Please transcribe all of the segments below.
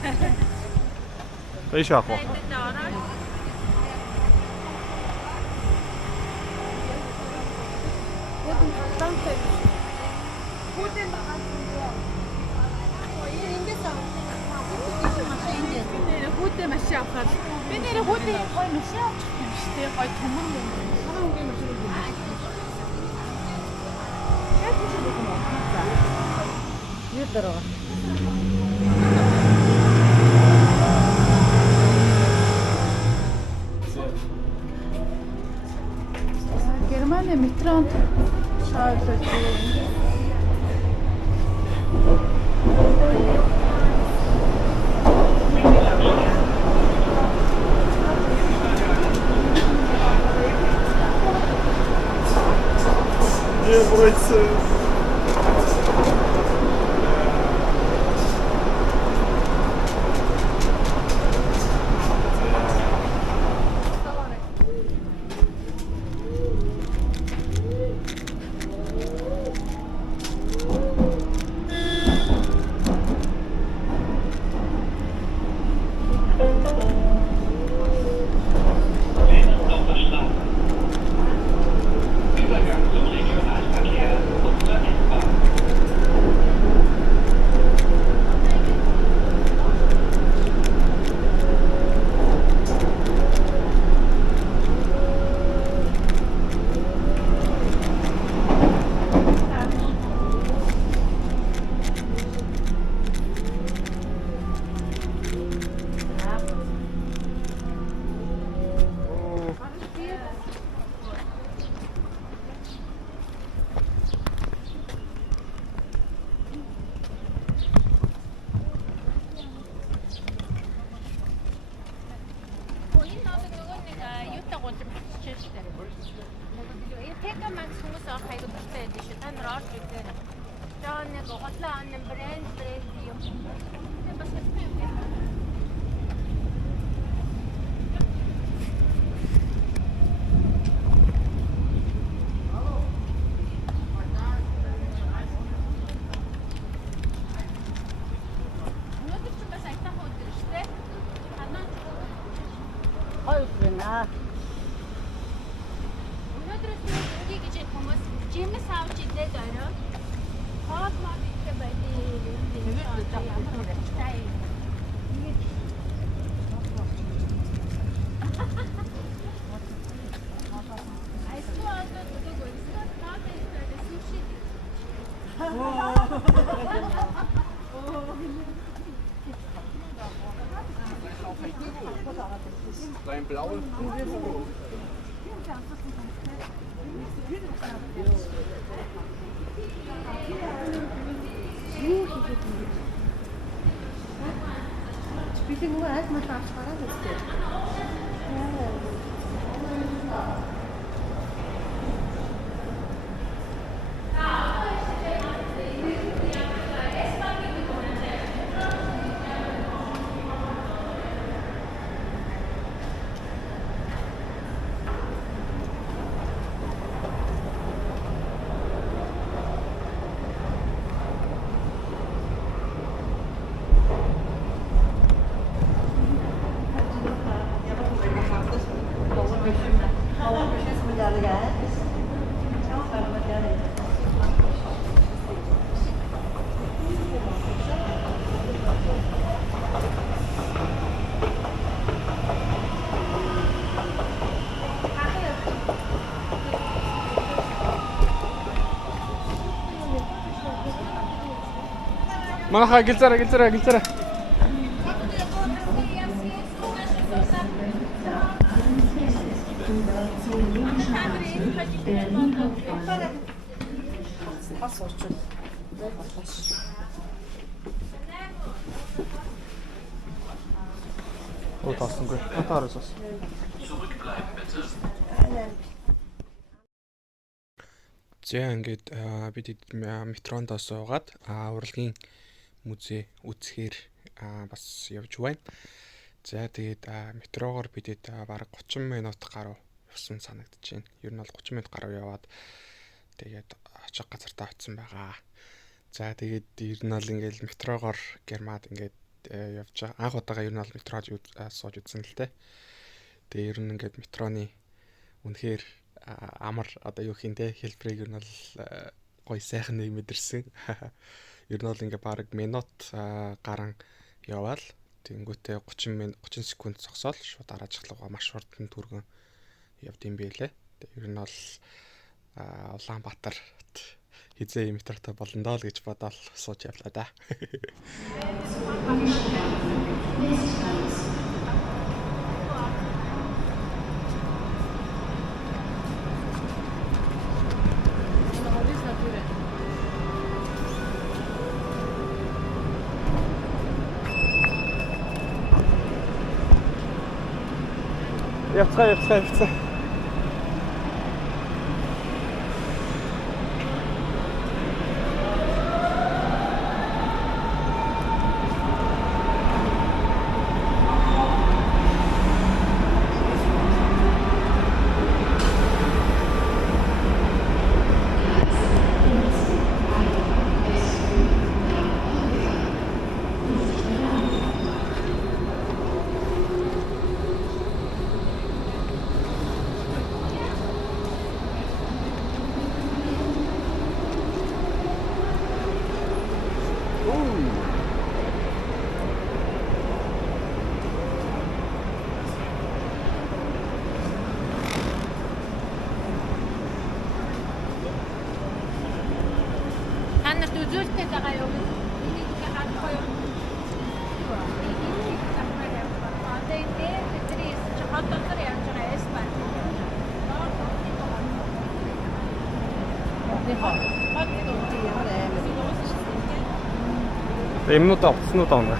Ийш авах уу? Хүүдээ машин авахаар би нэрээ хүүдээ гой машин авчих юм шүү дээ. Гой томон юм. Хараа үнгийн машин юм. Яг тийш л юм уу? Юу дөрөв? Германы метронд шоолож өнөөдрөөс үгүй гэж хүмүүс жимс авч идээд орой. Хоол мод идэх байдیں۔ Dein blaue. Bitte nur erstmal Fahrsparer ist. Манайхаа гэлзээрэй. Бас очил. Оо таасангүй. Атаараас. За ингээд бид метронд суугаад урлагийн музей үзэхээр бас явж байна. За тэгээд метрогоор бидэд бараг 30 минут гаруй явсан санагдаж байна. Ер нь бол 30 минут гаруй яваад тэгээд очих газартаа очисон байгаа. За тэгээд ер нь бол ингээд метрогоор Германд ингээд явж байгаа. Анх удаага ер нь бол метрод сууж үзсэн л дээ. Тэгээ ер нь ингээд метроны үнэхээр амар одоо юу хин те хэлбэрийг ер нь бол гоё сайхан нэг мэдэрсэн. Ер нь бол ингээд баг минут гарan яваал тэнгүүтээ 30 секунд зогсоол шууд дараач хлуугаа маш хурдан түргэн явд юм байлээ. Тэгээ ер нь бол Улаанбаатар хизээ метротой болно доо л гэж бодоод сууж явлаа да. Явцгаа. Танарт үзүүлэлттэй байгаа юу? Энийг ингээ харахгүй юу? Эмнүүд авцснууд авна.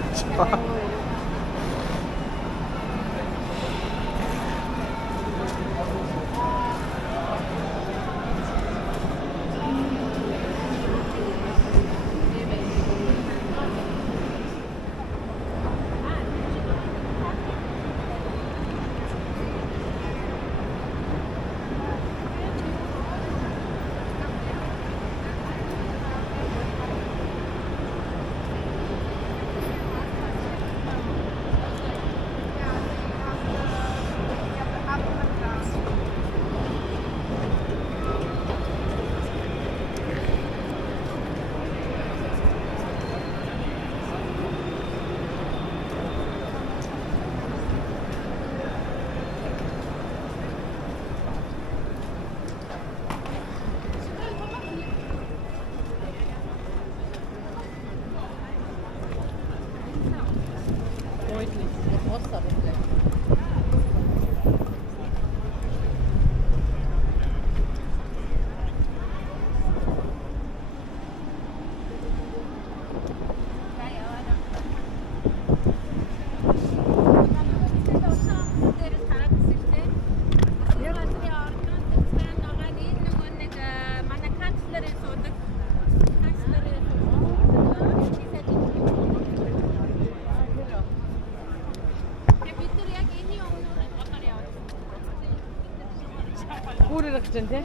Гүүрээр гэж дээ.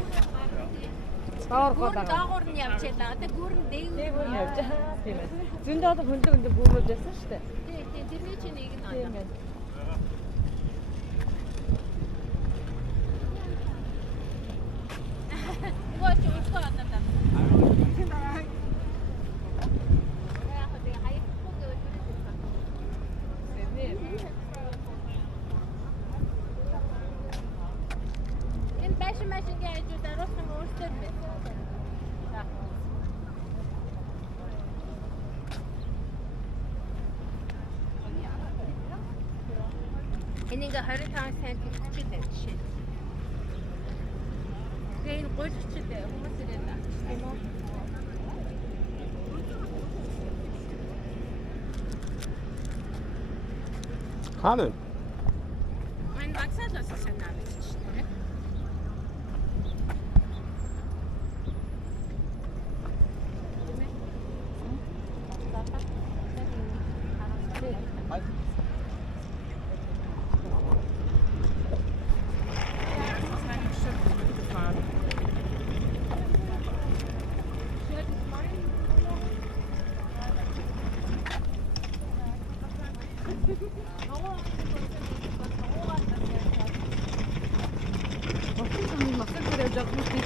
Даагуур нь явж байлаа. Одоо гүүрэн дээгүүр нь явж байгаа. Тийм ээ. Зөндөө одоо хөндөг гүүрүүд байсан шүү дээ. Тийм. Тэрний чинь нэг нь Тийм ээ. Гооч уусгаа одоо. Машин гэж даруусан өөртөө бэ. Энийг 25 цент өгчихэд байна жишээ. Тэгээ энэ гуйлчтэй хүмүүс ирээд байна. Тийм үү? Хаана вэ? Мань вакцинаас санаа бичсэн. Мах дээр явж байгаа юм шиг.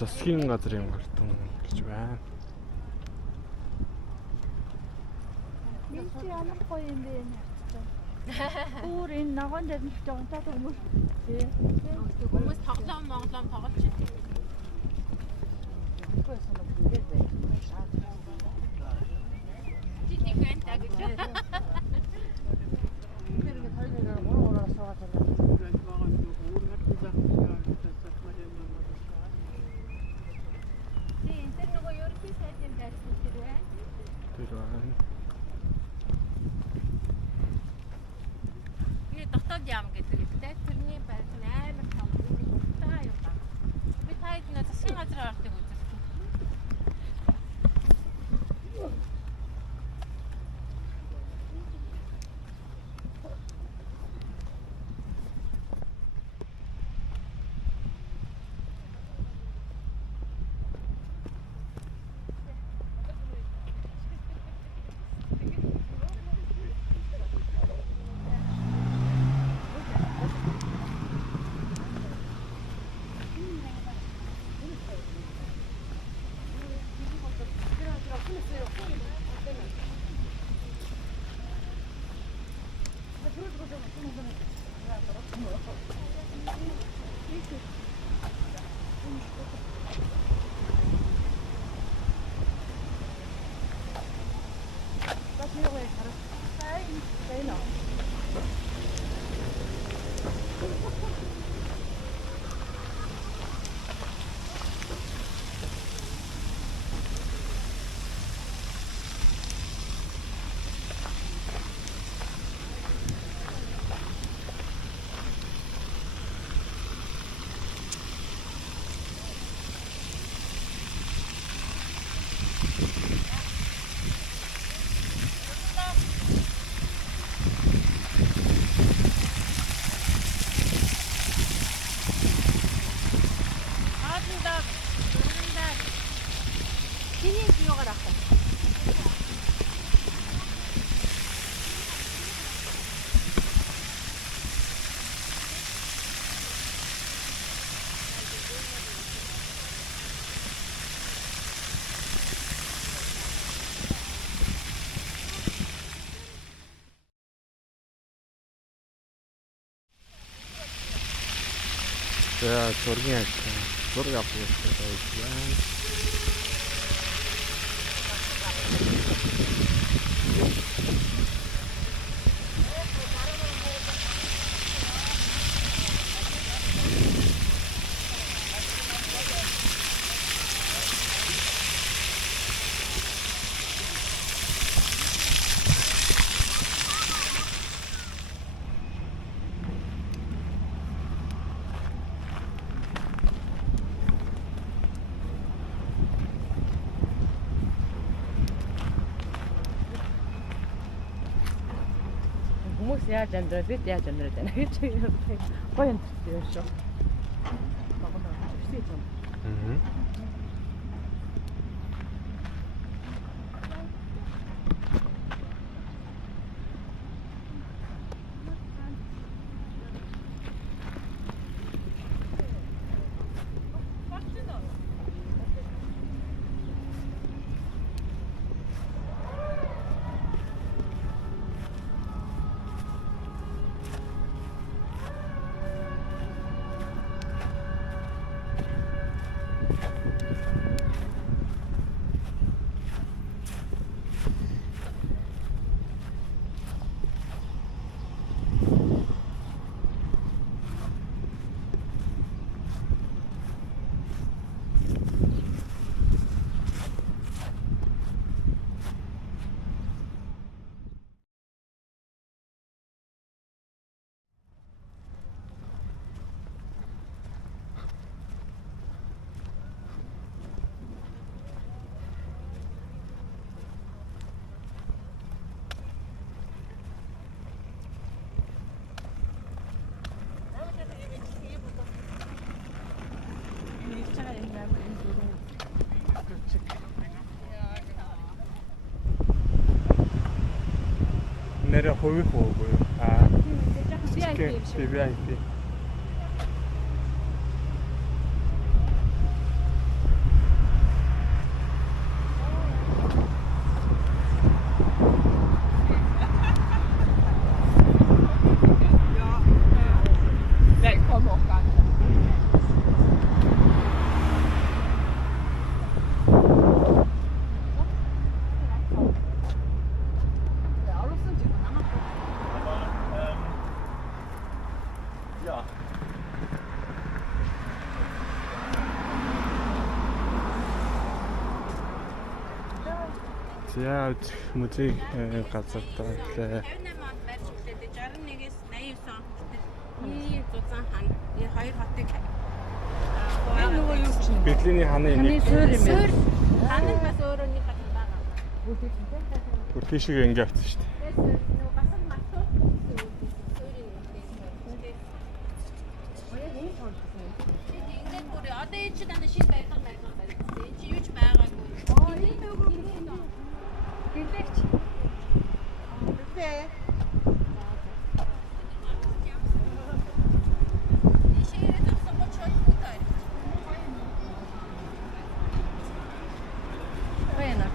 Засгийн газрын гартун гэж байна. Нэг ямар гоё юм бэ энэ хацтай. Өөр энэ ногоон дээр нэг жонтоод хүмүүс тий. Хүмүүс тоглоом тоглож идэв. Жидик байна та гэж. Дотоод яам гэдэг ихтэй тэрний байх нь амар том таа юм байна. Би таад нэг засгийн газар орохыг үзсэн. За зургийн зураг авах хэрэгтэй байна. Хүмүүс яаж амьдраад бид яаж амьдраад байна гэж гоё юм шүү. Багнаа өсөж юм. нэрэ хувийн хөөгүй юу? VIP биш үү? VIP. За музей газар таалаа. 58 онд барьж үлдээд 61-ээс 89 он хүртэл ийм зузаан хан хоёр хотыг Энэ нөгөө юу ч юм. Берлиний ханы Ханы нэг суур юм байна. хан нь бас өөрөө нэг хатан байгаа. бүр тийшээ ингээ авчихсан шүү дээ. Тэгээс нөгөө гасан матуу суурийн ингээд бүр одоо энэ чи дандаа шин барилга барьсан. Энэ чи юу ч байгаагүй. Энэ нөгөө Гэлэгч. Байна.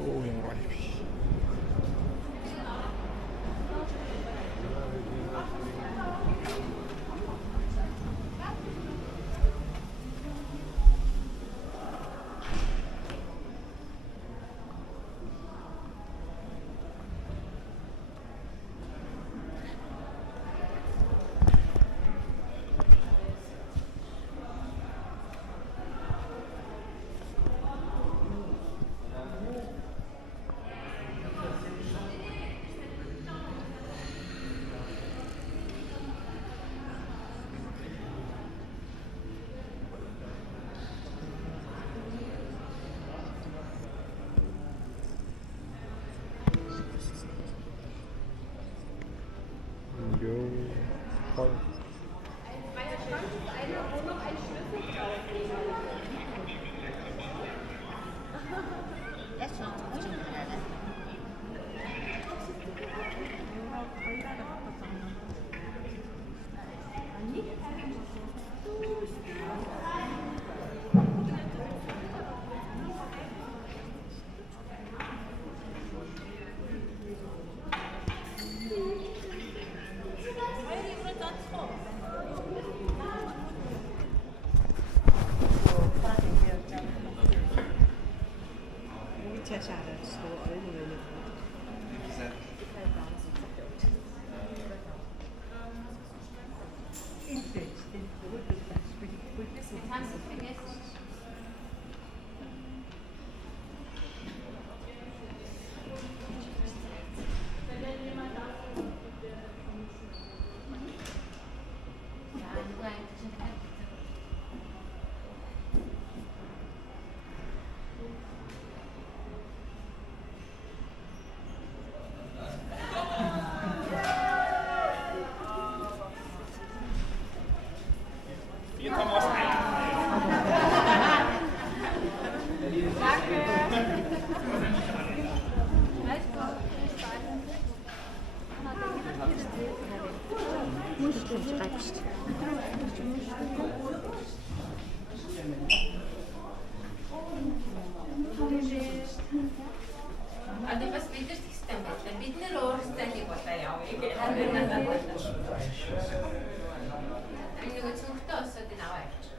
Оо юм гоё биш. Voll. Одоо бас бидэрт систем байлаа. Бид нэр өөрсдөө нэг удаа явъя гэх. Энэ нэг цогтой осоод энэ аваа явчих.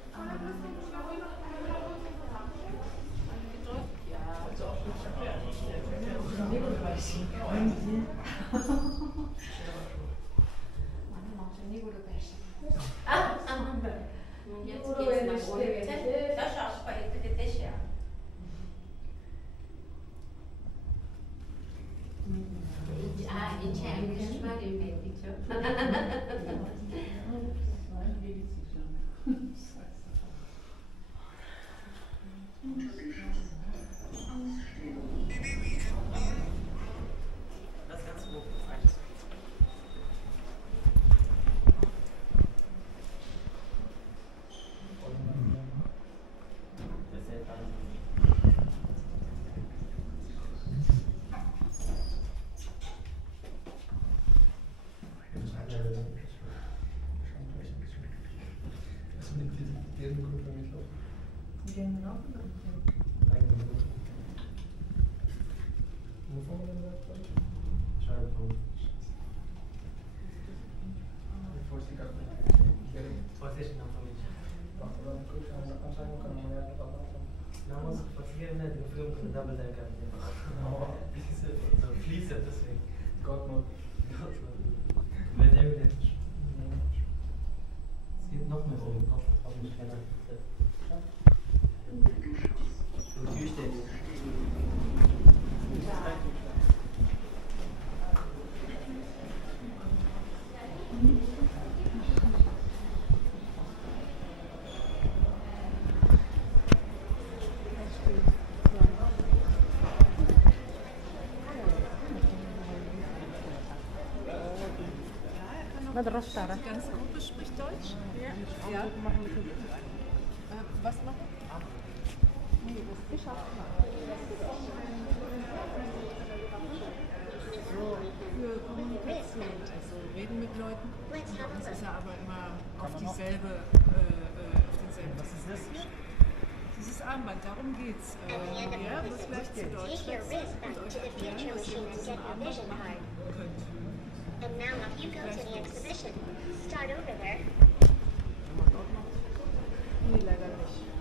ما درست تعرف Die ganze Gruppe spricht Deutsch? Ja. Was machen? Für Kommunikation, also reden mit Leuten. Das ist ja aber immer auf denselben. Was ist das? Dieses Armband, darum geht's. Ja, muss gleich zu Deutsch wechseln und euch erklären, was ihr mit diesem Armband machen könnt. And now if you go to the exhibition, start over there. Nee, leider nicht.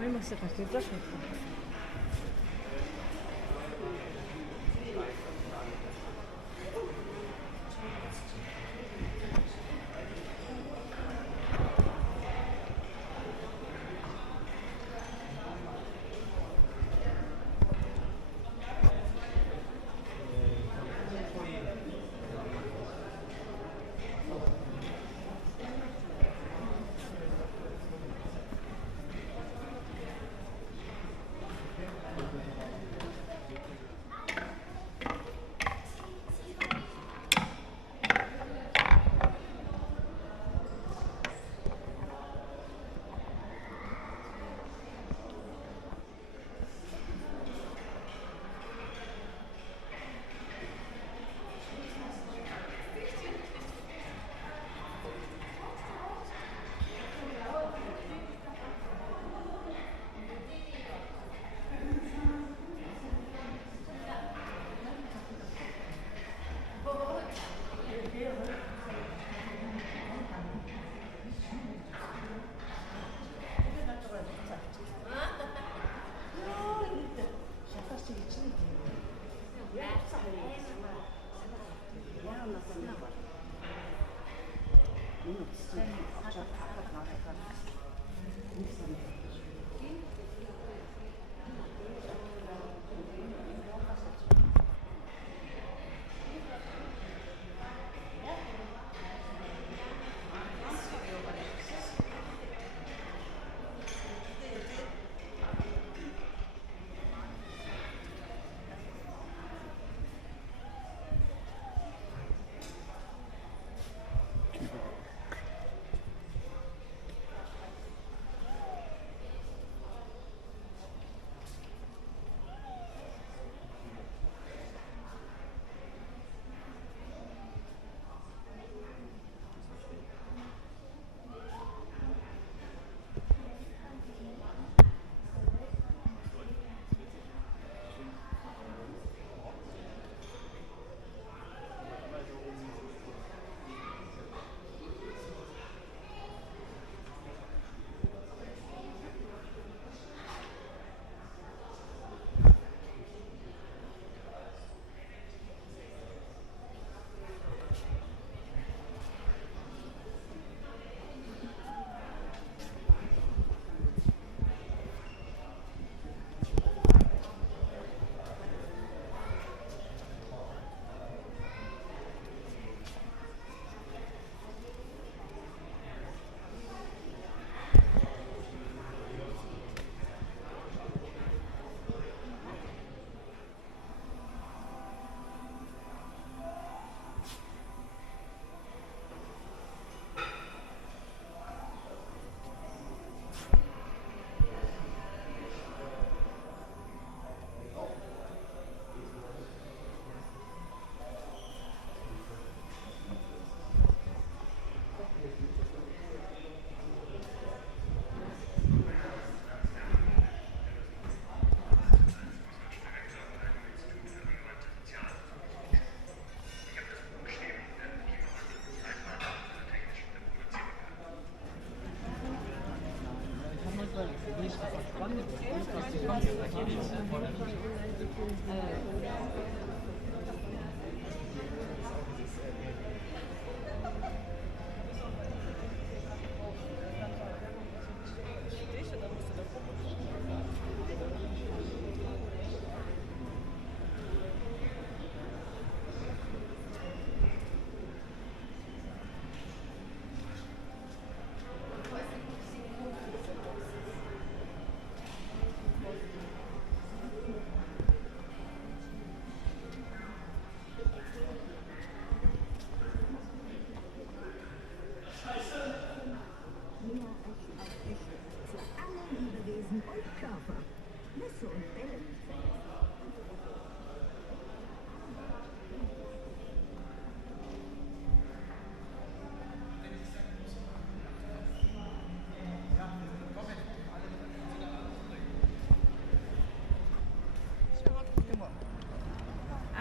Аймагсаа гарч ирлээ шүү.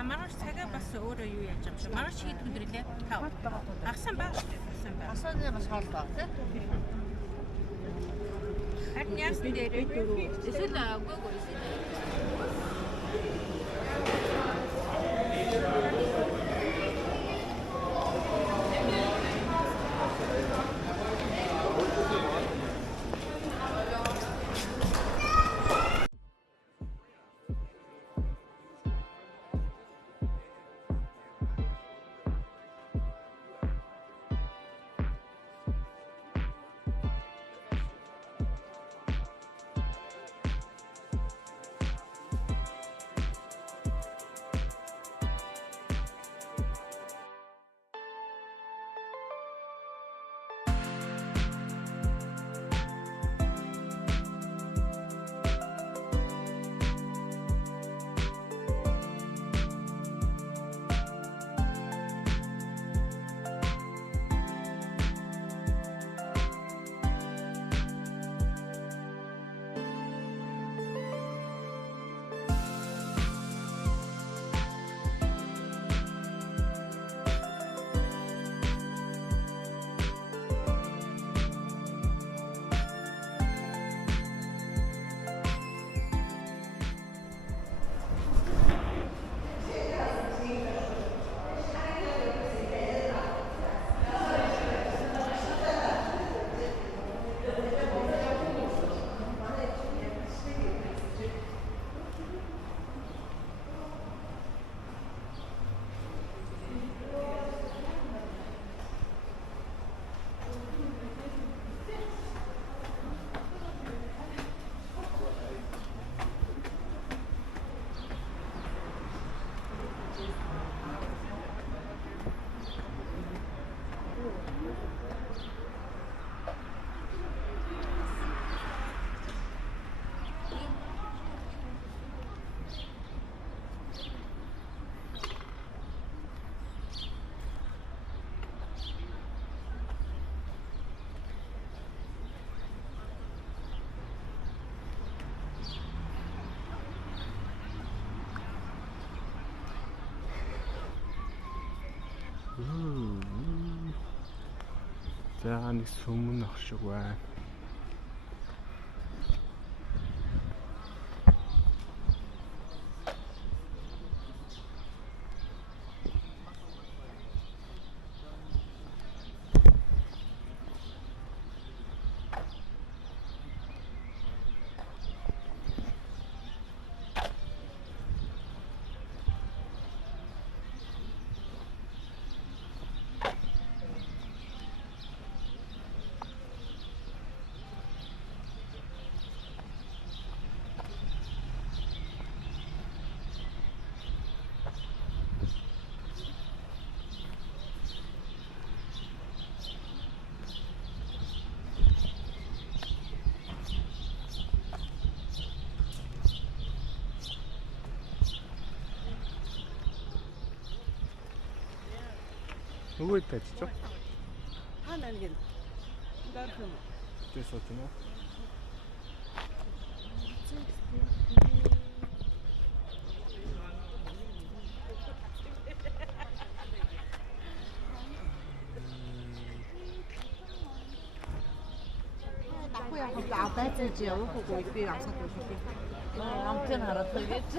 Маргааш цагаа бас өөрөө юу яаж байгаа юм шиг. Маргааш хэд өдөр лээ? 5. Агсан баг шүү дээ. Агсан баг. Асааны бас хоолтой тий. Харин яасан дээр эсвэл үгүй эсвэл За нэг сүмэн ах шиг байна. Өгөөд таажчих. Хаана нэг дархан. Тэсо тэнэ. 아빠지 явахгүй би авсаад үзлээ. Амтэн хараад гэж.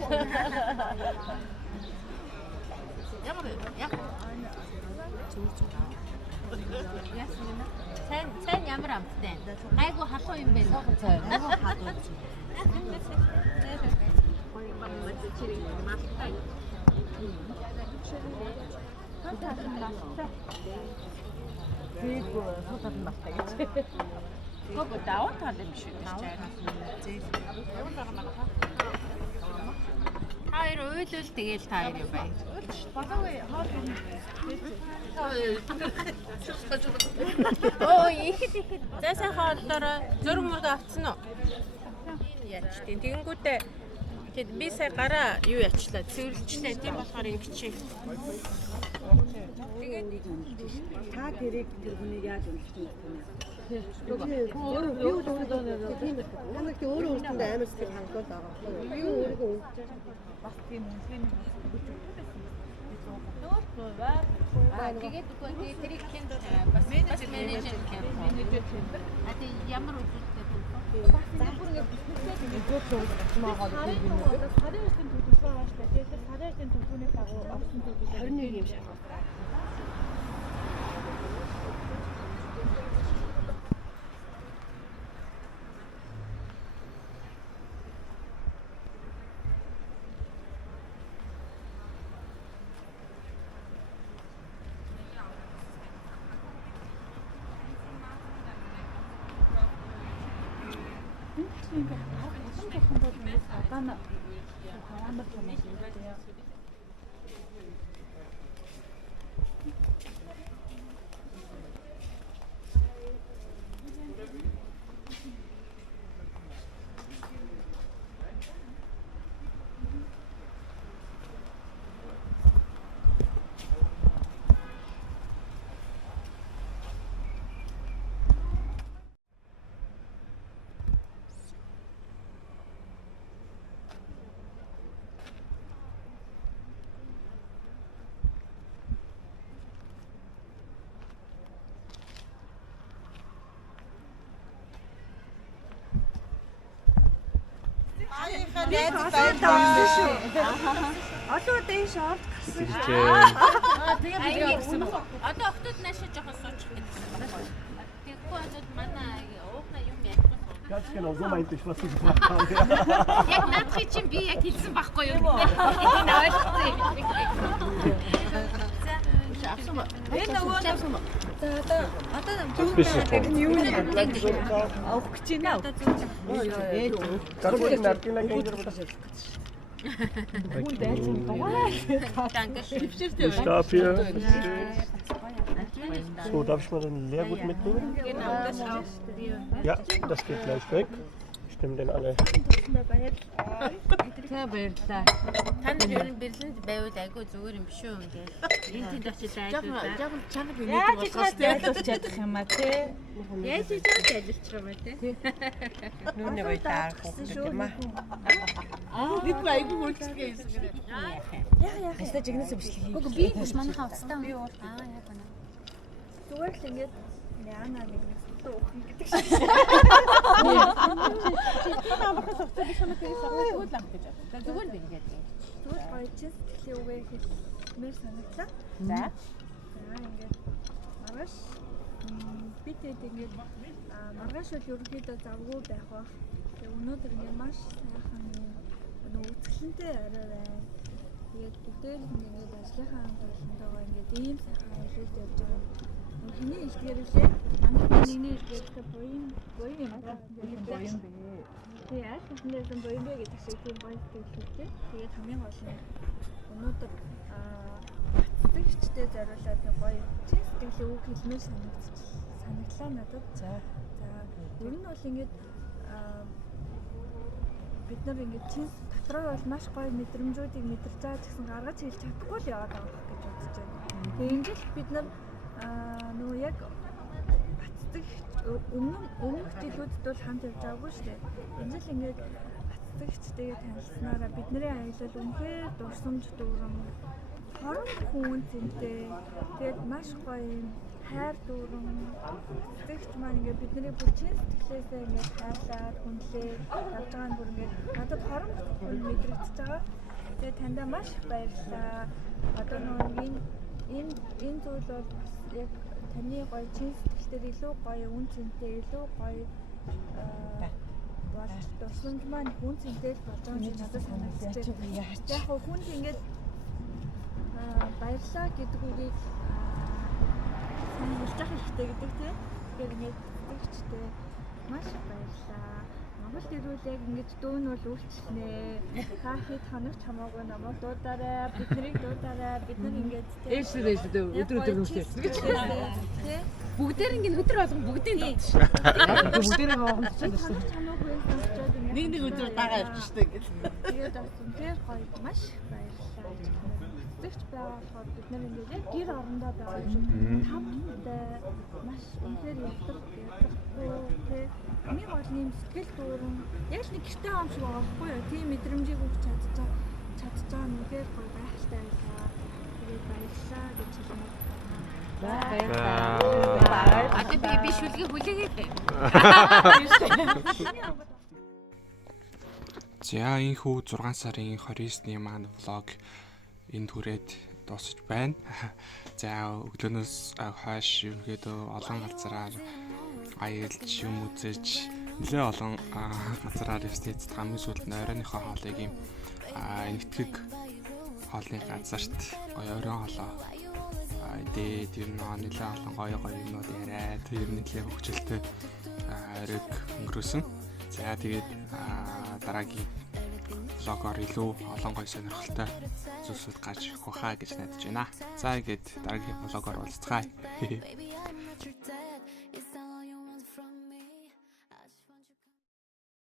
Ямар яг сайн ямар амттай. Гайгүй халуун юм байна. Нөгөө хадууч. Тэгвэл сутад мастай гэж. Гоо даваа тал юм шиг байна. Хоёр уйлвал тэгэл таар юм байна. Баггүй хаад юм. Оо ихэд зайсан хооллороо зөрөг мөрөг авцсан уу? Яач тийм тэгэнгүүтээ тэгэд би сая гараа юу ячлаа цэвэрлжлээ тийм болохоор ингэчээ. Тэгээд Та тэрийг тэр хүнийг яаж уншиж юм бэ? Манайх өөрөө өөртөө амар сэтгэл хангалуул байгаа. Юу өөрийгөө уншиж бас тийм үнэний тэгээд үгүй тэрийг хин бас менежер хин. А тий ямар үзүүлэлттэй Эзот шууд маагаад Сарын юм төв үү? одоо сарын эртний төлөвлөгөө байгаа шүү дээ. Тэгээд сарын эртний төлөвлөгөөний дагуу огцон төлөвлөгөө 21 юм шиг. ингээд хатан жоохон бол ингээд гадаана хаваандар юм шиг байна. Олон удаа энэ шорт гарсан шүү. Тэгээд би явсан уу? Одоо охтууд наашаа жоохон суучих гэсэн. Тэгэхгүй одоо манай уухна юм ярихгүй. Ganz genau so meinte ich, was du gesagt hast. Яг наадхи чинь би яг хэлсэн байхгүй юу? Энэ ойлгосон. Энэ нөгөө Авах гэж байна уу? Kannst du den Napkin legen? Хүн дайсан байгаа. Ich darf hier. So, darf ich mal den Leergut mitnehmen? Genau, das auch. Ja, das geht gleich weg. Ich nehme den alle. За баярлалаа. Та нар ер нь Берлинд байвал айгүй зүгээр юм биш үү ингээл. Энд тэнд очиж айлуулаа. Жаахан чанга би нэг болохоос дайлуулж чадах юм аа тий. Яаж хийж айлуулчих юм бэ те? Нүуний гоё таарах юм аа. Нэг айгүй хөлцгөө юм. Хаста жигнэсээ бичлэг. Үгүй би биш манайхаа уцтай юм. Аа яг байна. Зүгээр л ингээд яана нэг уух гэдэг шиг. Таамахаас авцаа би санаа тэрийг савгүй л ах гэж байна. Зүгээр би ингэж. Зүгээр гоё чист гэхээ үгээ хэлмээр санагдлаа. За. За ингээд маргааш бид хэд ингээд маргааш бол ерөнхийдөө завгүй байх бах. Тэгээ өнөөдөр ингээд маш сайхан үзэсгэлэнтэй орой байна. Тэгээд бүгдээр ингээд ажлынхаа төлөвлөнтэйгоо ингээд ийм сайхан ажиллаж явж байгаа. Хиний илтгэр үлээ. Манай миний илтгэр боён юм аа. Боён бэ. Тэгээ аль хэднээс боён бэ гэдэг шиг тийм гоё хэлэлтэй. Тэгээд хамгийн гол нь өнөөдөр бацдагчтэй зориулаад нэг гоё чист сэтгэлийн үг хэлмээр санагдлаа надад. За ер нь бол ингээд бид нар ингээд чист дотроо бол маш гоё мэдрэмжүүдийг мэдэрч байгаа гэсэн гаргаж хэлж чадахгүй л яваад байгаа гэж бодож байна. Тэгээ энэ жил бид нар нөгөө яг бацдаг өмнөх жилүүдэд бол хамт явж байгаагүй шүү дээ. Энэ жил ингээд бацдагчтэйгээ танилцсанаараа бидний аялал үнэхээр дурсамж дүүрэн хорон хүн зэнтэй. Тэгээд маш гоё юм хайр дүүрэн бацдагч маань ингээд бидний бүр чин сэтгэлээсээ ингээд хайрлаад хүнлээ явж байгаа нь бүр ингээд надад хорон хүн мэдрэгдэж байгаа. Тэгээд таньдаа маш их баярлалаа. Одоо нөгөө энэ зүйл бол яг таны гоё чин сэтгэлээр илүү гоё үн цэнтэй илүү гоё болж дурсамж маань хүн цэнтэй болж байгаа юм надад санагдаж байна. Яг хүнд ингээд баярлаа гэдэг үгийг хэлж явах хэрэгтэй гэдэг тийм. Тэгэхээр ингээд тэгчтэй маш их баярлаа. Монгол ирүүл яг ингэж дөө нь бол үйлчлэнэ. Та хэд хоногч хамаагүй намайг дуудаарай. Биднийг дуудаарай. Бид нар ингэж Ээшээ өдөр нүсээ. тий. Бүгдээр ингэ өдөр болгон бүгдийн дуудаж. Бүгдээрээ хоомч Хамаагүй сонсчод ингэ Нэг өдөр дагаа явчихдаг гэж. тэгээд авсан тий гоё маш их баярлалаа. Тэгч байгаа болохоор бид нар ингэ яг гэр орондоо байгаа юм шиг хамттай маш үнээр ядахгүй тий. Миний гол нэм сэтгэл дүүрэн яг л нэг гэртээ хаан шиг байгаа байхгүй юу? Тийм мэдрэмжийг өгч чадчих байгаа нүгээр гоё байхтай байлаа. Тэгээд баярлалаа гэж хэлмээр. Одоо би шүлгээ хүлээгээд байна. За энэхүү 6 сарын 29-ны маань влог энд хүрээд дуусч байна. За өглөөнөөс хойш ерөнхийдөө олон газараар аялж юм үзэж нэлээ олон газараар явсныг хамгийн сүүлд нь оройныхоо хоолыг юм нэгтгэг хоолны газарт оройн хоолоо дээд ер нь нэлээ олон гоё юмнууд яриад тэр нэлээ хөвгчлөлтэй оройг өнгөрөөсөн. За тэгээд дараагийн влогоор илүү олон гоё сонирхолтой зүйлсүүд гарч ирэх байхаа гэж найдаж байна. За ингээд дараагийн влогоор уулзцгаая.